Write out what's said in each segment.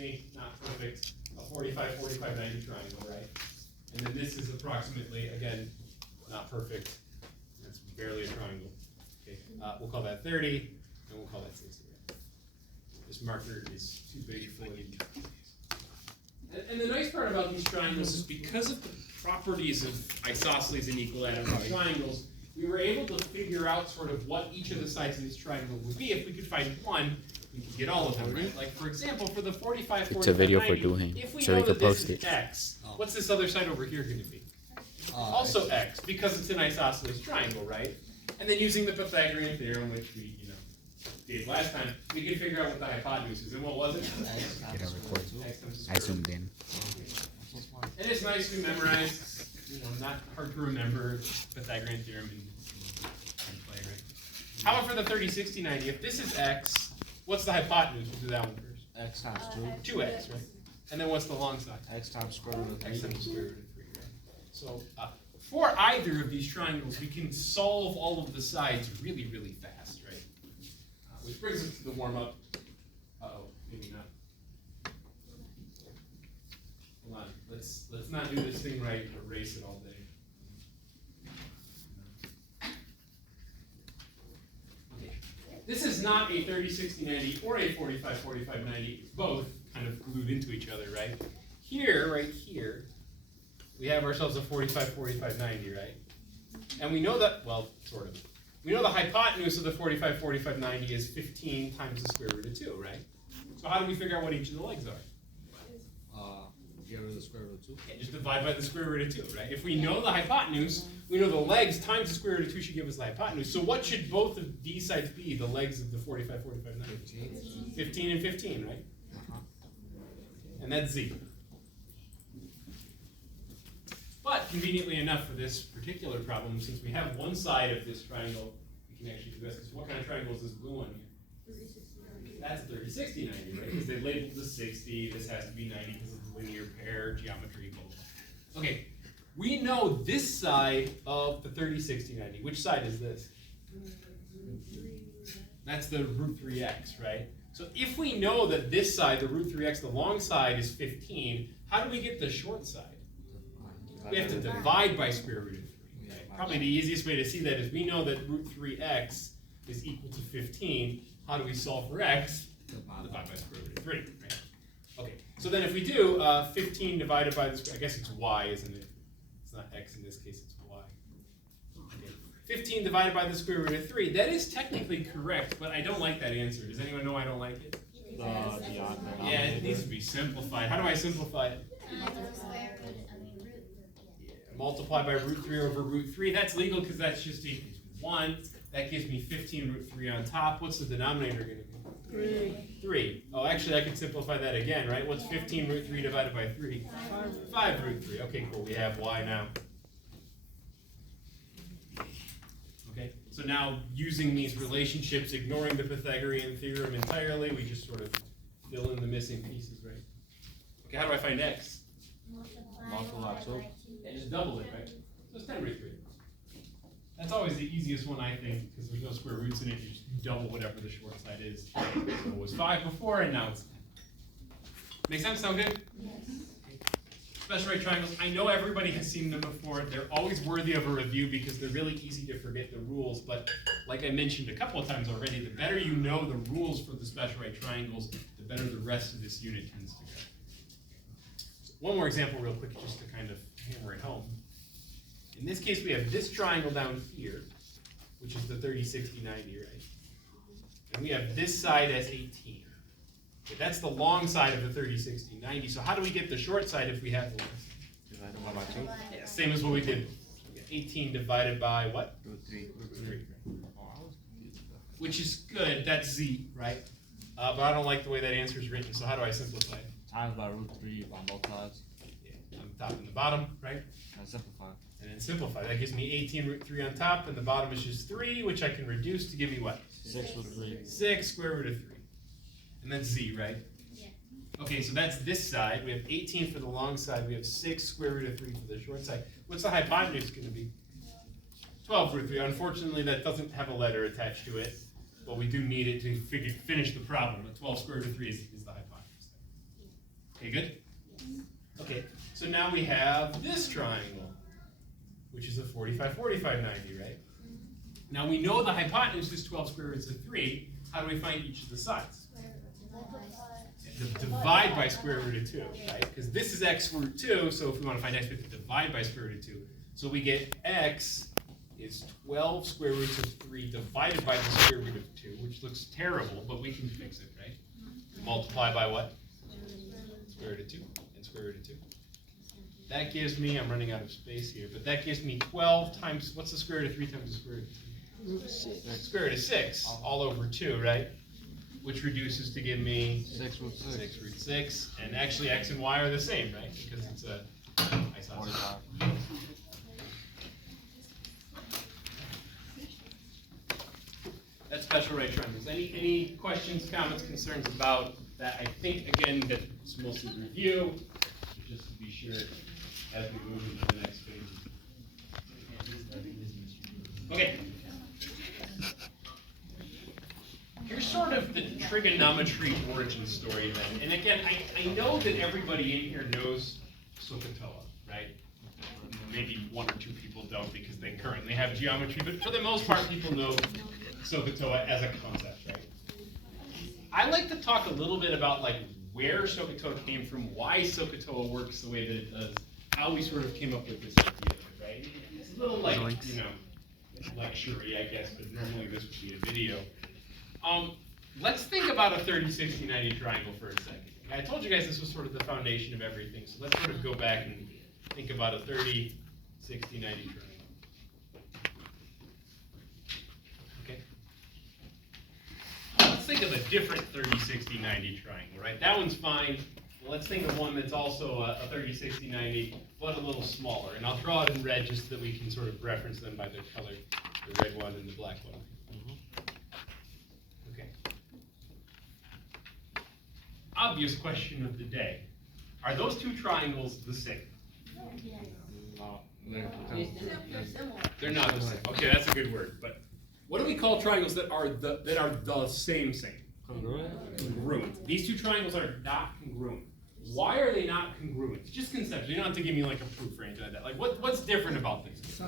approximately, not perfect, a 45, 45, 90 triangle, right? And then this is approximately, again, not perfect. That's barely a triangle. Okay, we'll call that 30, and we'll call that 60. Right? This marker is too big for you. And the nice part about these triangles is because of the properties of isosceles and equilateral triangles, we were able to figure out sort of what each of the sides of this triangle would be. If we could find one, we could get all of them, right? Like, for example, for the 45, 45, It's a video 90, for doing, if we so know we could that this post is it. x, what's this other side over here going to be? Also x, because it's an isosceles triangle, right? And then using the Pythagorean theorem, which we, did last time, we could figure out what the hypotenuse is. And what was it? Did I record? X times the I square root. zoomed in. And it's nice to memorize, not hard to remember Pythagorean theorem and play, right? How about for the 30, 60, 90? If this is x, what's the hypotenuse? We'll do that one first. X times 2. 2x, right? And then what's the long side? X times square root of 3. X times the square root of 3, right? So for either of these triangles, we can solve all of the sides really, really fast, right? Which brings us to the warm-up. Uh-oh, maybe not. Hold on, let's not do this thing right and erase it all day. Okay. This is not a 30, 60, 90 or a 45, 45, 90. It's both kind of glued into each other, right? Here, right here, we have ourselves a 45, 45, 90, right? And we know that, well, sort of. We know the hypotenuse of the 45, 45, 90 is 15 times the square root of 2, right? So how do we figure out what each of the legs are? Get rid of the square root of 2. Okay, just divide by the square root of 2, right? If we know the hypotenuse, we know the legs times the square root of 2 should give us the hypotenuse. So what should both of these sides be, the legs of the 45, 45, 90? 15. 15 and 15, right? And that's z. But conveniently enough for this particular problem, since we have one side of this triangle, we can actually do this. Because what kind of triangle is this blue one here? That's 30, 60, 90, right? Because they labeled the 60. This has to be 90 because of the linear pair, geometry, blah, blah, blah. Okay, we know this side of the 30, 60, 90. Which side is this? That's the root 3x, right? So if we know that this side, the root 3x, the long side is 15, how do we get the short side? We have to divide by square root of 3. Okay? Probably the easiest way to see that is we know that root 3x is equal to 15. How do we solve for x? Divide by square root of 3. Right? Okay, so then if we do 15 divided by the, I guess it's y, isn't it? It's not x in this case, it's y. Okay. 15 divided by the square root of 3. That is technically correct, but I don't like that answer. Does anyone know why I don't like it? Yeah, it needs to be simplified. How do I simplify it? Multiply by root 3 over root 3. That's legal because that's just equals 1. That gives me 15 root 3 on top. What's the denominator going to be? 3. Oh, actually, I can simplify that again, right? What's 15 root 3 divided by 3? 5 root 3. Okay, cool. We have y now. Okay, so now using these relationships, ignoring the Pythagorean theorem entirely, we just sort of fill in the missing pieces, right? Okay, how do I find x? Multiply 2. And just double it, right? So it's 10 root 3. That's always the easiest one, I think, because there's no square roots in it. You just double whatever the short side is. So it was 5 before, and now it's 10. Make sense? Sound good? Yes. Special right triangles. I know everybody has seen them before. They're always worthy of a review because they're really easy to forget the rules. But like I mentioned a couple of times already, the better you know the rules for the special right triangles, the better the rest of this unit tends to go. One more example real quick just to kind of hammer it home. In this case, we have this triangle down here, which is the 30, 60, 90, right? And we have this side as 18. Okay, that's the long side of the 30, 60, 90. So how do we get the short side if we have the long side? Divide by 2. Yeah, same as what we did. 18 divided by what? Root 3. Root 3. Which is good. That's z, right? But I don't like the way that answer is written, so how do I simplify it? Times by root 3 on both sides. Yeah, on the top and the bottom, right? And simplify. And then simplify. That gives me 18 root 3 on top, and the bottom is just 3, which I can reduce to give me what? 6 root 3. 6 square root of 3. And that's z, right? Yeah. Okay, so that's this side. We have 18 for the long side. We have 6 square root of 3 for the short side. What's the hypotenuse going to be? 12 root 3. Unfortunately, that doesn't have a letter attached to it, but we do need it to finish the problem. The 12 square root of 3 is the hypotenuse. We good? Okay, so now we have this triangle, which is a 45, 45, 90, right? Now we know the hypotenuse is 12 square roots of 3. How do we find each of the sides? Divide by square root of 2, right? Because this is x root 2, so if we want to find x, we have to divide by square root of 2. So we get x is 12 square roots of 3 divided by the square root of 2, which looks terrible, but we can fix it, right? Multiply by what? Square root of 2 and square root of 2. That gives me, I'm running out of space here, but that gives me 12 times, what's the square root of 3 times the square root of 2? Root 6. Square root of 6, all over 2, right? Which reduces to give me 6 root 6. 6 root 6. And actually x and y are the same, right? Because it's a isosceles. 45. That's special right triangles. Any questions, comments, concerns about that? I think, again, that it's mostly review, just to be sure as we move into the next page. Okay. Here's sort of the trigonometry origin story then. And again, I know that everybody in here knows SOHCAHTOA, right? Maybe one or two people don't because they currently have geometry, but for the most part, people know SOHCAHTOA as a concept, right? I like to talk a little bit about like where SOHCAHTOA came from, why SOHCAHTOA works the way that it does, how we sort of came up with this idea, right? It's a little like, you know, lecture-y, I guess, but normally this would be a video. Let's think about a 30, 60, 90 triangle for a second. I told you guys this was sort of the foundation of everything, so let's sort of go back and think about a 30, 60, 90 triangle. Okay. Let's think of a different 30, 60, 90 triangle, right? That one's fine. Well, let's think of one that's also a 30, 60, 90, but a little smaller. And I'll draw it in red just so that we can sort of reference them by their color, the red one and the black one. Okay. Obvious question of the day. Are those two triangles the same? No, They're not the same. Okay, that's a good word. But what do we call triangles that are the same? Congruent. These two triangles are not congruent. Why are they not congruent? Just conceptually. You don't have to give me like a proof or anything like that. Like what's different about these?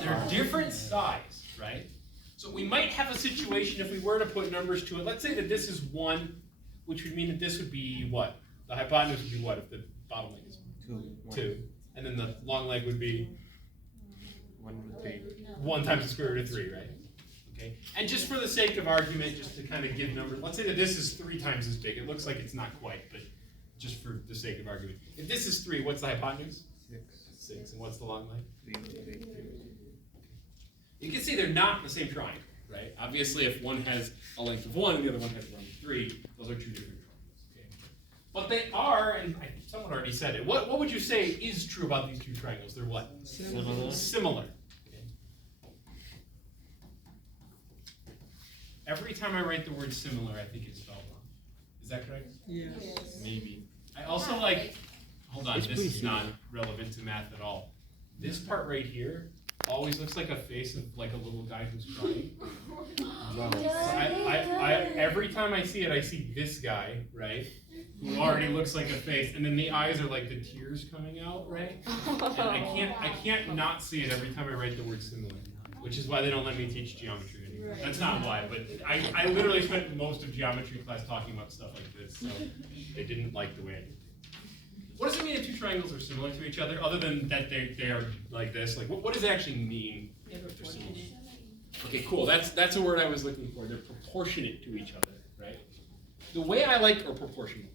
They're different size, right? So we might have a situation if we were to put numbers to it. Let's say that this is 1, which would mean that this would be what? The hypotenuse would be what if the bottom leg is 2? And then the long leg would be 1 times the square root of 3, right? Okay. And just for the sake of argument, just to kind of give numbers, let's say that this is 3 times as big. It looks like it's not quite, but just for the sake of argument. If this is 3, what's the hypotenuse? 6. And what's the long leg? 3. You can see they're not the same triangle, right? Obviously, if one has a length of 1 and the other one has a length of 3, those are two different triangles. Okay. But they are, and someone already said it. What would you say is true about these two triangles? They're what? Similar. Okay. Every time I write the word similar, I think it's spelled wrong. Is that correct? Yes. Maybe. I also like, hold on, this is not relevant to math at all. This part right here always looks like a face of like a little guy who's crying. Every time I see it, I see this guy, right? Who already looks like a face, and then the eyes are like the tears coming out, right? And I can't not see it every time I write the word similar, which is why they don't let me teach geometry anymore. That's not why, but I literally spent most of geometry class talking about stuff like this, so they didn't like the way I did it. What does it mean that two triangles are similar to each other, other than that they are like this? Like, what does it actually mean? Okay, cool. That's a word I was looking for. They're proportionate to each other, right? The way I like, or proportional.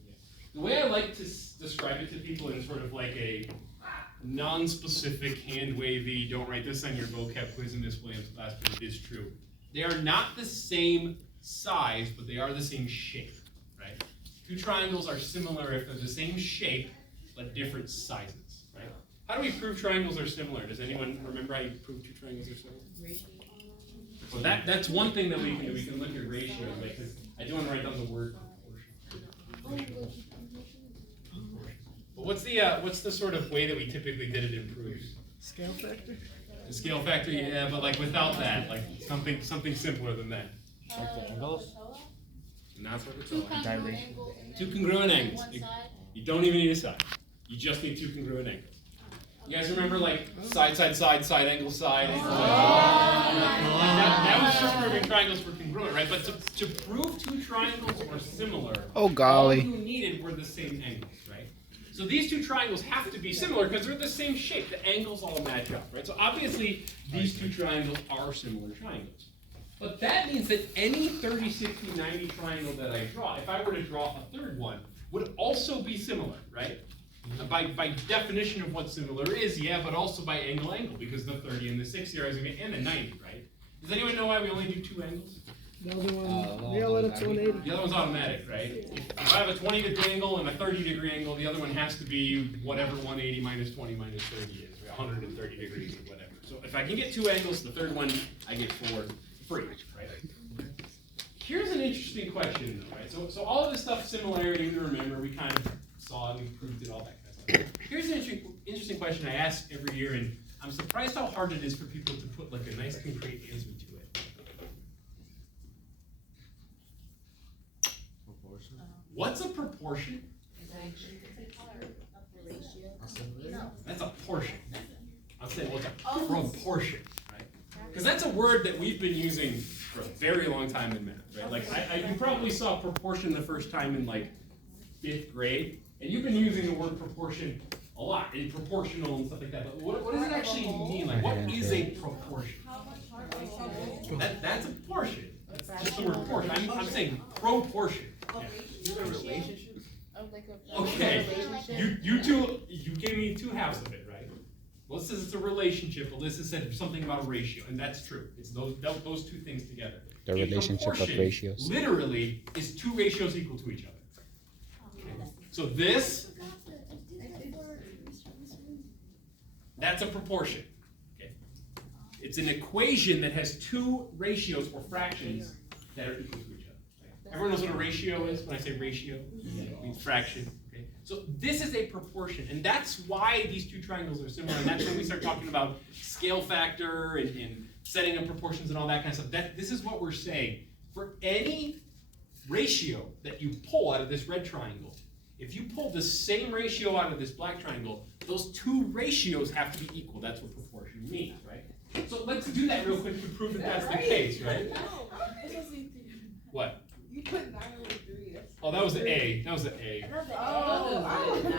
The way I like to describe it to people in sort of like a non-specific, hand-wavy, don't write this on your vocab quiz in this Williams class, but it is true. They are not the same size, but they are the same shape, right? Two triangles are similar if they're the same shape, but different sizes, right? How do we prove triangles are similar? Does anyone remember how you prove two triangles are similar? Ratio. Well, that's one thing that we can do. We can look at ratios, because I do want to write down the word proportion. But what's the sort of way that we typically did it in proofs? Scale factor? The scale factor, yeah, but like without that, like something simpler than that. Angles? And that's what it's Two like. congruent angles. Two congruent angles. On one side. You don't even need a side. You just need two congruent angles. You guys remember like side, side, side, side angle, side angle? That was just proving triangles were congruent, right? But to prove two triangles were similar, Oh, golly. all you needed were the same angles, right? So these two triangles have to be similar because they're the same shape. The angles all match up, right? So obviously these two triangles are similar triangles. But that means that any 30, 60, 90 triangle that I draw, if I were to draw a third one, would also be similar, right? By definition of what similar is, yeah, but also by angle, because the 30 and the 60 are and the 90, right? Does anyone know why we only do two angles? The other one, the other one's 180. The other one's automatic, right? If I have a 20-degree angle and a 30-degree angle, the other one has to be whatever 180 minus 20 minus 30 is, right? 130 degrees or whatever. So if I can get two angles, the third one I get for free, right? Here's an interesting question, though, right? So all of this stuff, similarity, we remember, we kind of saw it, we proved it, all that kind of stuff. Here's an interesting question I ask every year, and I'm surprised how hard it is for people to put like a nice concrete answer to it. Proportion. What's a proportion? That's a portion. I'll say what's a proportion, right? Because that's a word that we've been using for a very long time in math, right? Like you probably saw proportion the first time in like 5th grade, and you've been using the word proportion a lot, in proportional and stuff like that. But what does it actually mean? Like, what is a proportion? That's a portion. That's just the word portion. I'm saying proportion. Yeah. Okay, you two, you gave me two halves of it, right? Melissa says it's a relationship. Alyssa said something about a ratio, and that's true. It's those two things together. The relationship of proportion ratios. literally is two ratios equal to each other. Okay. So this, that's a proportion. Okay. It's an equation that has two ratios or fractions that are equal to each other. Everyone knows what a ratio is? When I say ratio, it means fraction. Okay? So this is a proportion, and that's why these two triangles are similar, and that's when we start talking about scale factor and setting up proportions and all that kind of stuff. This is what we're saying. For any ratio that you pull out of this red triangle, if you pull the same ratio out of this black triangle, those two ratios have to be equal. That's what proportion means, right? So let's do that real quick to prove that that's the case, right? What? You put 9 over 3. Oh, that was the A. That was the A. Oh, I thought it was 9. I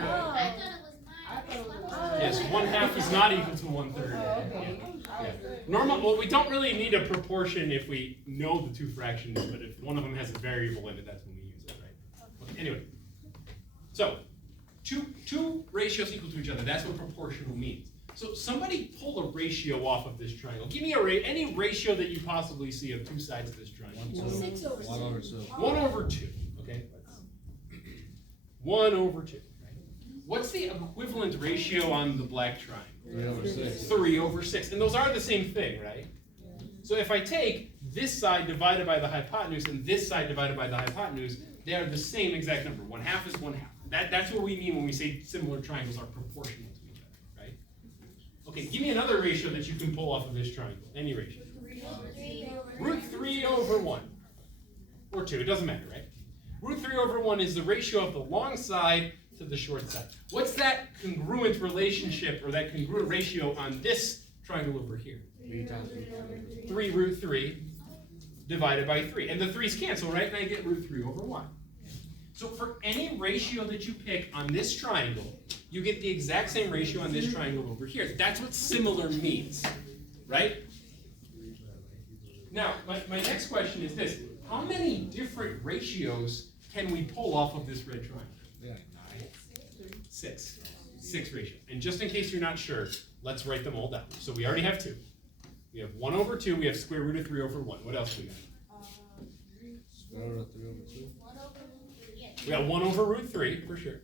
thought it was Yes, 1/2 is not equal to 1/3. Okay. Normal. Well, we don't really need a proportion if we know the two fractions, but if one of them has a variable in it, that's when we use it, right? Okay, anyway, so two ratios equal to each other. That's what proportional means. So somebody pull a ratio off of this triangle. Give me any ratio that you possibly see of two sides of this triangle. 6 over 1 over 2. 1 over 2. Okay. 1 over 2. Right? What's the equivalent ratio on the black triangle? 3 over 6. 3 over 6. And those are the same thing, right? So if I take this side divided by the hypotenuse and this side divided by the hypotenuse, they are the same exact number. 1/2 is 1/2. That's what we mean when we say similar triangles are proportional to each other, right? Okay, give me another ratio that you can pull off of this triangle. Any ratio. Root 3 over 1. Or 2, it doesn't matter, right? Root 3 over 1 is the ratio of the long side to the short side. What's that congruent relationship or that congruent ratio on this triangle over here? 3 times root 3. 3 root 3 divided by 3. And the 3's cancel, right? And I get root 3 over 1. So for any ratio that you pick on this triangle, you get the exact same ratio on this triangle over here. That's what similar means, right? Now, my next question is this. How many different ratios can we pull off of this red triangle? Yeah, 9. 6. 6 ratios. And just in case you're not sure, let's write them all down. So we already have 2. We have 1 over 2. We have square root of 3 over 1. What else do we got? Square root of 3 over 2. We got 1 over root 3, for sure.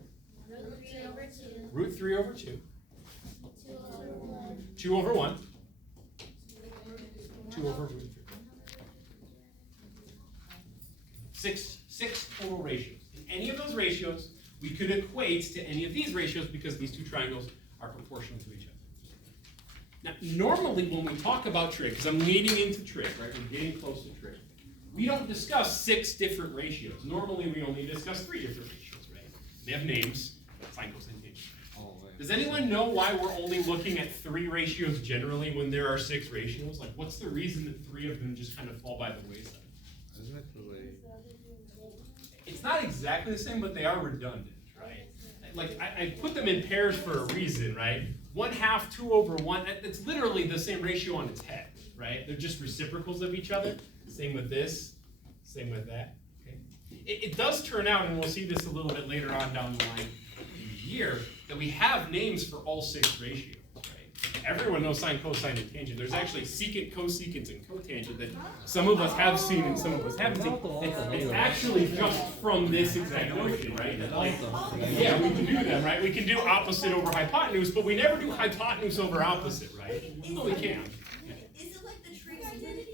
Root 3 over 2. 2 over 1. 2 over root 3. 6 total ratios. In any of those ratios, we could equate to any of these ratios because these two triangles are proportional to each other. Now, normally when we talk about trig, because I'm leading into trig, right? We're getting close to trig. We don't discuss 6 different ratios. Normally we only discuss 3 different ratios, right? They have names. sine, cosine, tangent. Oh, man. Does anyone know why we're only looking at 3 ratios generally when there are 6 ratios? Like, what's the reason that 3 of them just kind of fall by the wayside? Isn't it the way? It's not exactly the same, but they are redundant, right? Like, I put them in pairs for a reason, right? 1/2, 2/1, it's literally the same ratio on its head, right? They're just reciprocals of each other. Same with this, same with that, okay? It does turn out, and we'll see this a little bit later on down the line in the year, that we have names for all 6 ratios, right? Everyone knows sine, cosine, and tangent. There's actually secant, cosecant, and cotangent that some of us have seen and some of us haven't seen. It's actually just from this exact notion, right? That, like, yeah, we can do them, right? We can do opposite over hypotenuse, but we never do hypotenuse over opposite, right? No, we can't. Is it like the trig identity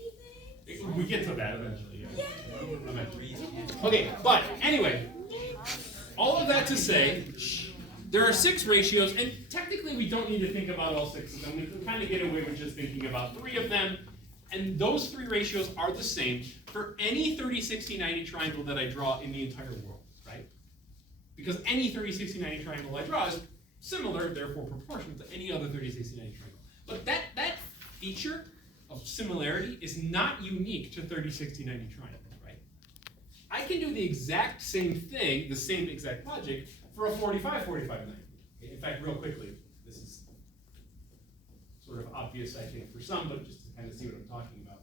thing? We get to that eventually, yeah. Eventually. Okay, but anyway, all of that to say, there are 6 ratios, and technically we don't need to think about all 6 of them. We can kind of get away with just thinking about 3 of them, and those 3 ratios are the same for any 30, 60, 90 triangle that I draw in the entire world, right? Because any 30, 60, 90 triangle I draw is similar, therefore proportional to any other 30, 60, 90 triangle. But that feature of similarity is not unique to 30, 60, 90 triangles, right? I can do the exact same thing, the same exact logic, for a 45, 45, 90. Okay, in fact, real quickly, this is sort of obvious, I think, for some, but just to kind of see what I'm talking about.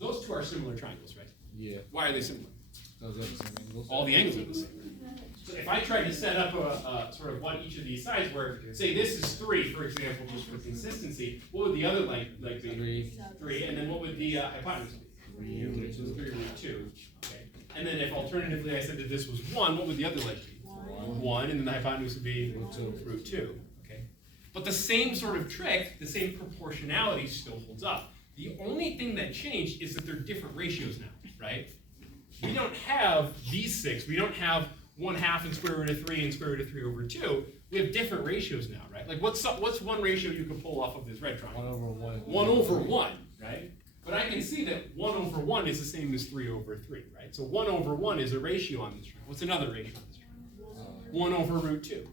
Those 2 are similar triangles, right? Yeah. Why are they similar? Those are the same angles. All the angles are the same. So if I tried to set up a sort of what each of these sides were, say this is 3, for example, just for consistency, what would the other length be? 3. 3, and then what would the hypotenuse be? 3 root 2. Okay. And then if alternatively I said that this was 1, what would the other leg be? 1, and then the hypotenuse would be root 2. Okay. But the same sort of trick, the same proportionality still holds up. The only thing that changed is that they're different ratios now, right? We don't have these 6. We don't have 1/2 and square root of 3 and square root of 3/2. We have different ratios now, right? Like what's one ratio you could pull off of this red triangle? 1/1. 1/1, right? But I can see that 1/1 is the same as 3/3, right? So 1/1 is a ratio on this triangle. What's another ratio on this triangle? 1/√2.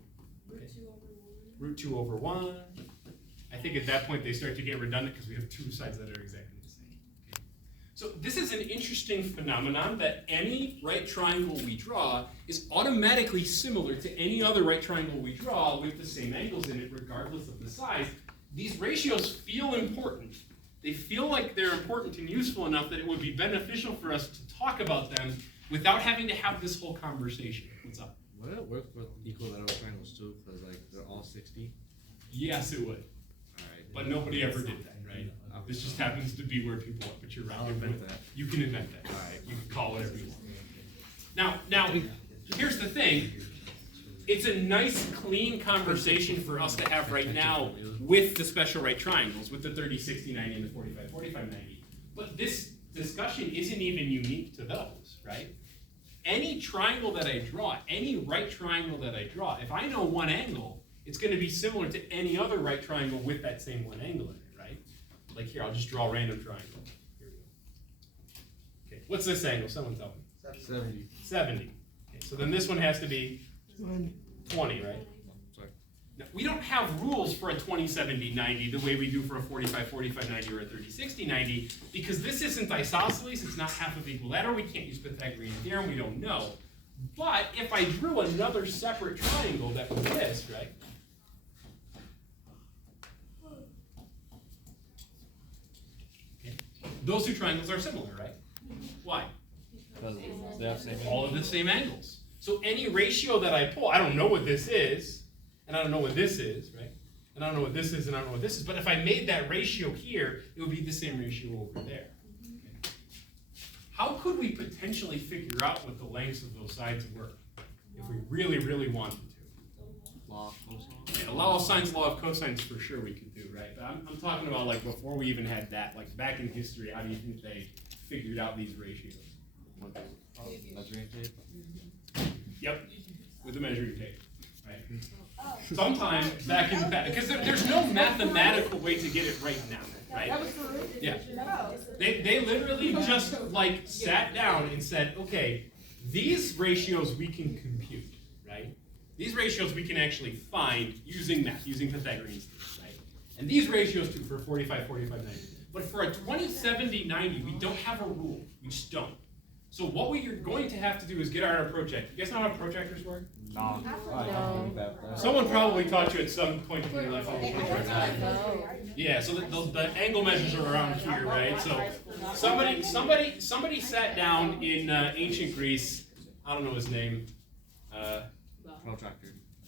Okay. Root 2/1. I think at that point they start to get redundant because we have 2 sides that are exactly the same. Okay. So this is an interesting phenomenon that any right triangle we draw is automatically similar to any other right triangle we draw with the same angles in it regardless of the size. These ratios feel important. They feel like they're important and useful enough that it would be beneficial for us to talk about them without having to have this whole conversation. What's up? Would it work for equilateral triangles too? Because like they're all 60. Yes, it would. Alright. But nobody ever did that, right? This just happens to be where people are, but you're right. I'll invent that. You can invent that. Alright, you can call it whatever you want. Now, here's the thing. It's a nice, clean conversation for us to have right now with the special right triangles, with the 30, 60, 90, and the 45, 45, 90. But this discussion isn't even unique to those, right? Any triangle that I draw, any right triangle that I draw, if I know one angle, it's going to be similar to any other right triangle with that same one angle in it, right? Like here, I'll just draw a random triangle. Here we go. Okay, what's this angle? Someone tell me. 70. 70. Okay, so then this one has to be 20, right? Sorry. Now, we don't have rules for a 20, 70, 90 the way we do for a 45, 45, 90 or a 30, 60, 90 because this isn't isosceles, it's not half of equilateral, we can't use Pythagorean theorem, we don't know. But if I drew another separate triangle that was this, right? Okay. Those 2 triangles are similar, right? Why? Because they have same All of the same angles. So any ratio that I pull, I don't know what this is, and I don't know what this is, right? And I don't know what this is, and I don't know what this is. But if I made that ratio here, it would be the same ratio over there. Okay. How could we potentially figure out what the lengths of those sides were if we really, really wanted to? law of cosine. Yeah, law of sines, law of cosines for sure we could do, right? But I'm talking about like before we even had that, like back in history, how do you think they figured out these ratios? Measuring tape. Yep, with the measuring tape, right? Sometime back in the past, because there's no mathematical way to get it right now, right? Yeah. They literally just like sat down and said, okay, These ratios we can compute, right? These ratios we can actually find using math, using Pythagorean theorem, right? And these ratios too for 45, 45, 90. But for a 20, 70, 90, we don't have a rule. We just don't. So what we are going to have to do is get our protractor. You guys know how protractors work? No. Someone probably taught you at some point in your life how a protractor works. Yeah, so the angle measures are around here, right? So somebody sat down in ancient Greece. I don't know his name. Protractor.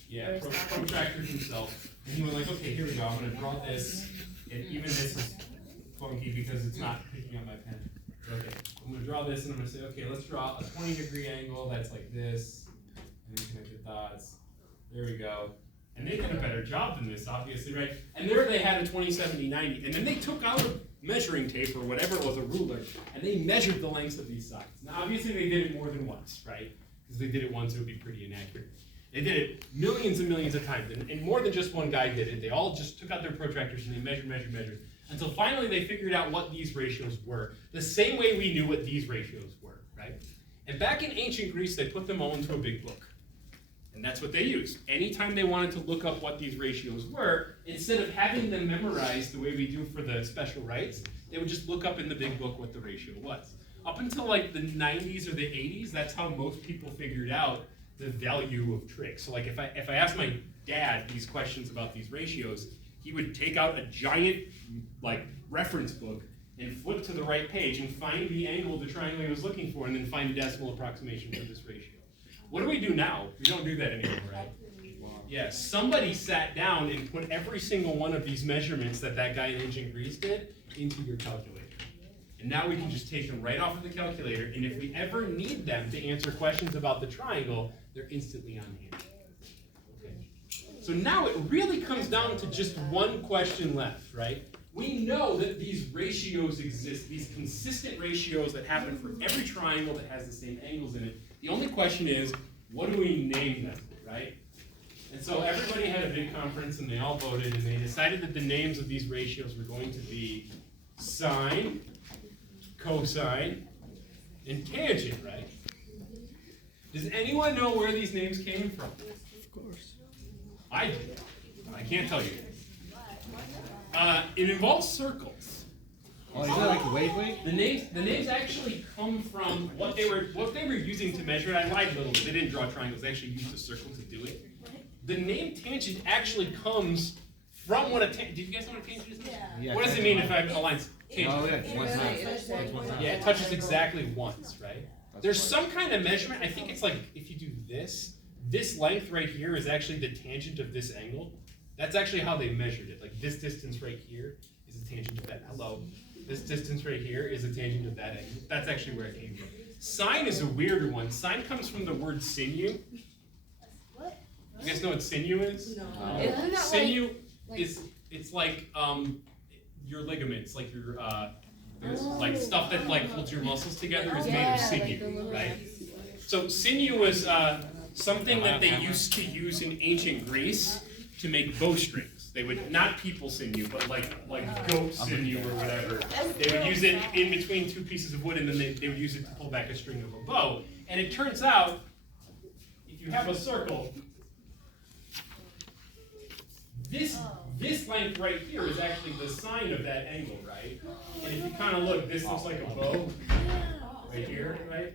Yeah, protractor himself. And he was like, okay, here we go. I'm gonna draw this, and even this is funky because it's not picking up my pen. Okay, I'm gonna draw this, and I'm gonna say, okay, let's draw a 20-degree angle that's like this, and then connect the dots. There we go. And they did a better job than this, obviously, right? And there they had a 20, 70, 90, and then they took out a measuring tape or whatever it was, a ruler, and they measured the lengths of these sides. Now, obviously, they did it more than once, right? Because they did it once, it would be pretty inaccurate. They did it millions and millions of times, and more than just one guy did it. They all just took out their protractors and they measured, until finally they figured out what these ratios were, the same way we knew what these ratios were, right? And back in ancient Greece, they put them all into a big book. And that's what they used. Anytime they wanted to look up what these ratios were, instead of having them memorized the way we do for the special rights, they would just look up in the big book what the ratio was. Up until like the 90s or the 80s, that's how most people figured out the value of trig. So like if I asked my dad these questions about these ratios, he would take out a giant like reference book and flip to the right page and find the angle of the triangle he was looking for, and then find a decimal approximation for this ratio. What do we do now? We don't do that anymore, right? Yeah, somebody sat down and put every single one of these measurements that guy in ancient Greece did into your calculator. And now we can just take them right off of the calculator, and if we ever need them to answer questions about the triangle, they're instantly on hand. Okay. So now it really comes down to just one question left, right? We know that these ratios exist, these consistent ratios that happen for every triangle that has the same angles in it. The only question is, what do we name them, right? And so everybody had a big conference and they all voted and they decided that the names of these ratios were going to be sine, cosine, and tangent, right? Does anyone know where these names came from? Of course. I do. I can't tell you. It involves circles. Oh, is that like a wave? The names actually come from what they were using to measure it. I lied a little bit. They didn't draw triangles. They actually used a circle to do it. The name tangent actually comes from what a tangent. Did you guys know what a tangent is? Yeah. What does it mean if I have a line? Tangent. Oh yeah, one time. Yeah, it touches exactly once, right? There's some kind of measurement. I think it's like if you do this length right here is actually the tangent of this angle. That's actually how they measured it. Like this distance right here is a tangent of that. Hello. This distance right here is a tangent of that angle. That's actually where it came from. Sine is a weirder one. Sine comes from the word sinew. What? You guys know what sinew is? No. Isn't that Sinew like- is it's like your ligaments, like your there's like stuff that like holds your muscles together is made of sinew, right? So sinew was something that they used to use in ancient Greece to make bowstrings. They would not people sinew, but like goat sinew or whatever. They would use it in between two pieces of wood, and then they would use it to pull back a string of a bow. And it turns out, if you have a circle, this length right here is actually the sine of that angle, right? And if you kind of look, this looks like a bow right here, right?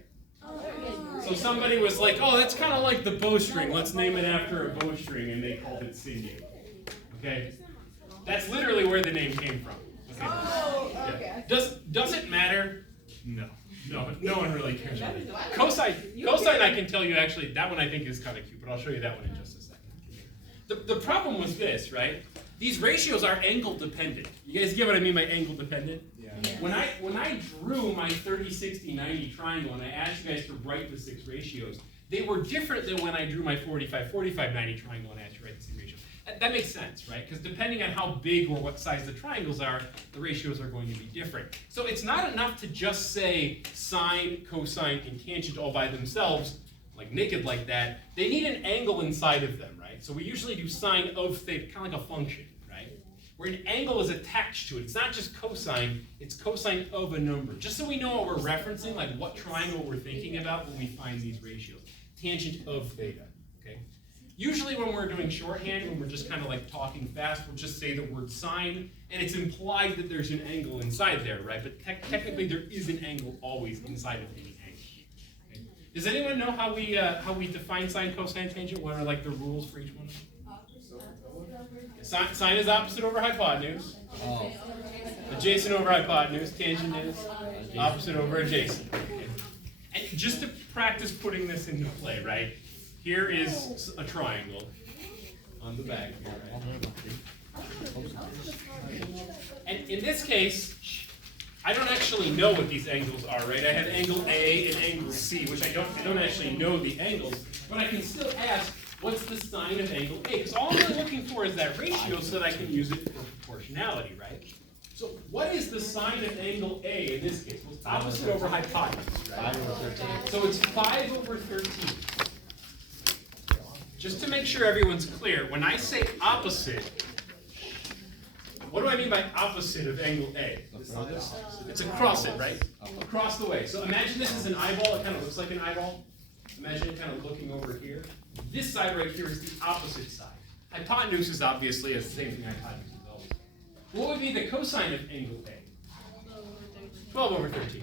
So somebody was like, oh, that's kind of like the bowstring. Let's name it after a bowstring, and they called it sinew. Okay? That's literally where the name came from. Okay? Oh, Yeah. okay. Does it matter? No. No one really cares about it. Cosine, I can tell you actually, that one I think is kind of cute, but I'll show you that one in just a second. The problem was this, right? These ratios are angle dependent. You guys get what I mean by angle dependent? Yeah. When I drew my 30, 60, 90 triangle and I asked you guys to write the 6 ratios, they were different than when I drew my 45, 45, 90 triangle and I asked you to write the same ratio. That makes sense, right? Because depending on how big or what size the triangles are, the ratios are going to be different. So it's not enough to just say sine, cosine, and tangent all by themselves, like naked like that. They need an angle inside of them, right? So we usually do sine of theta, kind of like a function, right? where an angle is attached to it. It's not just cosine, it's cosine of a number. Just so we know what we're referencing, like what triangle we're thinking about when we find these ratios. Tangent of theta, okay? Usually when we're doing shorthand, when we're just kind of like talking fast, we'll just say the word sine, and it's implied that there's an angle inside there, right? But technically there is an angle always inside of any angle. Okay? Does anyone know how we define sine, cosine, tangent? What are like the rules for each one? Sine is opposite over hypotenuse. Oh, Adjacent over hypotenuse. Tangent is opposite over adjacent. Okay. And just to practice putting this into play, right? Here is a triangle on the back here, right? And in this case, I don't actually know what these angles are, right? I have angle A and angle C, which I don't actually know the angles, but I can still ask, what's the sine of angle A? Because all I'm really looking for is that ratio so that I can use it for proportionality, right? So what is the sine of angle A in this case? Well, it's opposite over hypotenuse, right? 5 over 13. So it's 5 over 13. Just to make sure everyone's clear, when I say opposite, what do I mean by opposite of angle A? It's across it, right? Across the way. So imagine this is an eyeball. It kind of looks like an eyeball. Imagine it kind of looking over here. This side right here is the opposite side. Hypotenuse is obviously the same thing hypotenuse is always. What would be the cosine of angle A? 12 over 13.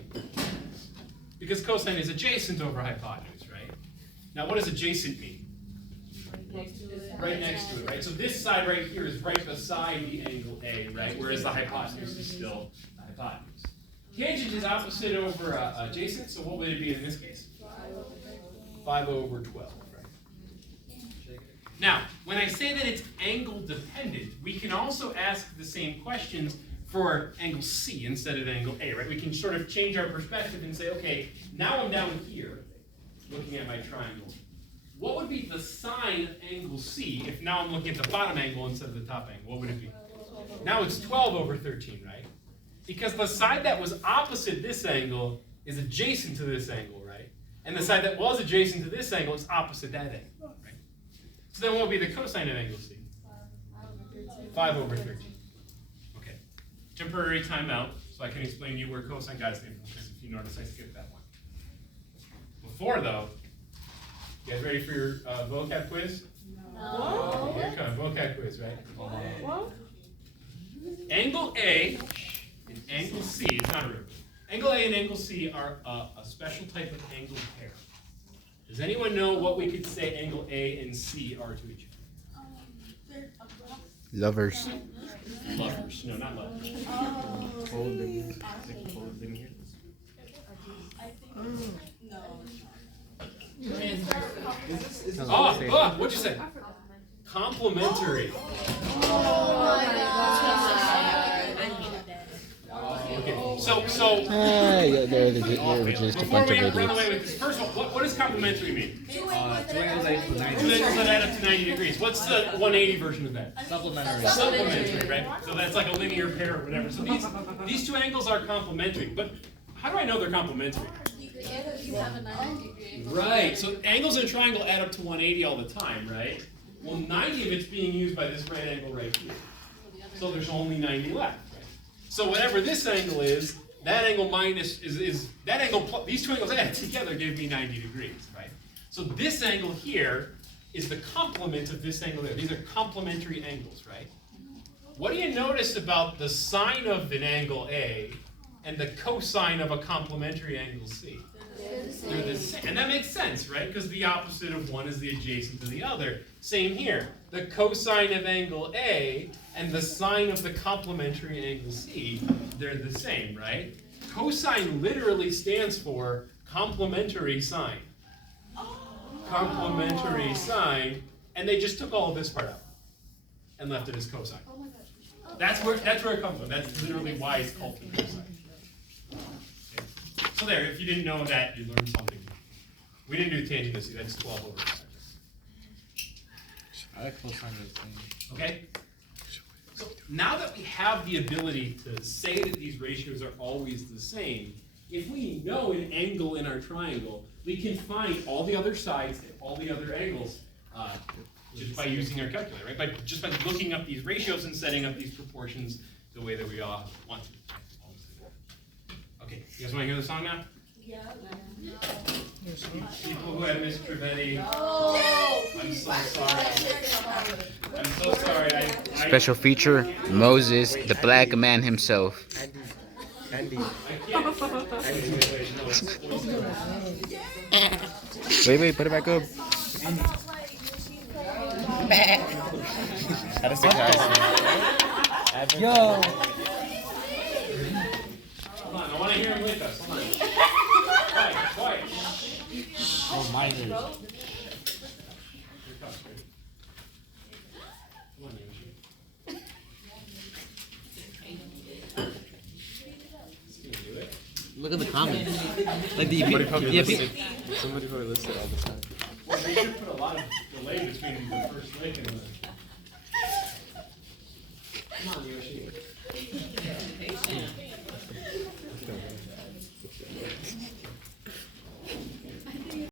Because cosine is adjacent over hypotenuse, right? Now what does adjacent mean? Right next to it, right? So this side right here is right beside the angle A, right? Whereas the hypotenuse is still the hypotenuse. Tangent is opposite over adjacent, so what would it be in this case? 5 over 12, right? Now, when I say that it's angle dependent, we can also ask the same questions for angle C instead of angle A, right? We can sort of change our perspective and say, okay, now I'm down here, looking at my triangle. What would be the sine of angle C if now I'm looking at the bottom angle instead of the top angle? What would it be? Now it's 12 over 13, right? Because the side that was opposite this angle is adjacent to this angle, right? And the side that was adjacent to this angle is opposite that angle, right? So then what would be the cosine of angle C? 5 over 13. Okay. Temporary timeout, so I can explain to you where cosine got its name from, because if you notice I skipped that one. Before though, you guys ready for your vocab quiz? No. Here it comes, vocab quiz, right? What? Angle A and angle C, it's not a real. Angle A and angle C are a special type of angle pair. Does anyone know what we could say angle A and C are to each other? Lovers. Lovers. No, not lovers. What'd you say? Complementary. Okay, so Yeah, they're just a before bunch we of run away idiots. with this, first of all, what does complementary mean? 2 angles equal Two 90. angles that add up to 90 degrees. What's the 180 version of that? Supplementary. Supplementary, right? So that's like a linear pair or whatever. So these two angles are complementary. But how do I know they're complementary? Right. So angles in a triangle add up to 180 all the time, right? Well, 90 of it's being used by this right angle right here. So there's only 90 left, right? So whatever this angle is, that angle minus is that angle plus, these two angles added together give me 90 degrees, right? So this angle here is the complement of this angle there. These are complementary angles, right? What do you notice about the sine of an angle A and the cosine of a complementary angle C? They're the same. And that makes sense, right? Because the opposite of one is the adjacent to the other. Same here. The cosine of angle A and the sine of the complementary angle C, they're the same, right? Cosine literally stands for complementary sine. Complementary sine, and they just took all of this part out and left it as cosine. That's where it comes from. That's literally why it's called the cosine. Okay. So there, if you didn't know that, you learned something. We didn't do tangent to C, that's 12 over 5. I like cosine of the thing. Okay? So now that we have the ability to say that these ratios are always the same, if we know an angle in our triangle, we can find all the other sides and all the other angles just by using our calculator, right? Just by looking up these ratios and setting up these proportions the way that we all want to. Okay, you guys want to hear the song now? Yeah. People who have missed Trivedi, Oh. I'm so sorry. I'm so sorry. I Special feature, Moses, the black man himself. Candy. I can't. Wait, put it back up. That is surprising. Yo. Hold on, I want to hear him with us. Hold on. Quiet. Oh, my Here it comes, right? Come on, Yoshi. He's gonna do it. Look at the comments. Like the Somebody probably yeah, listed. Somebody probably listed all the time. Well, they should put a lot of delay between the first lick and the. Come on, Yoshi.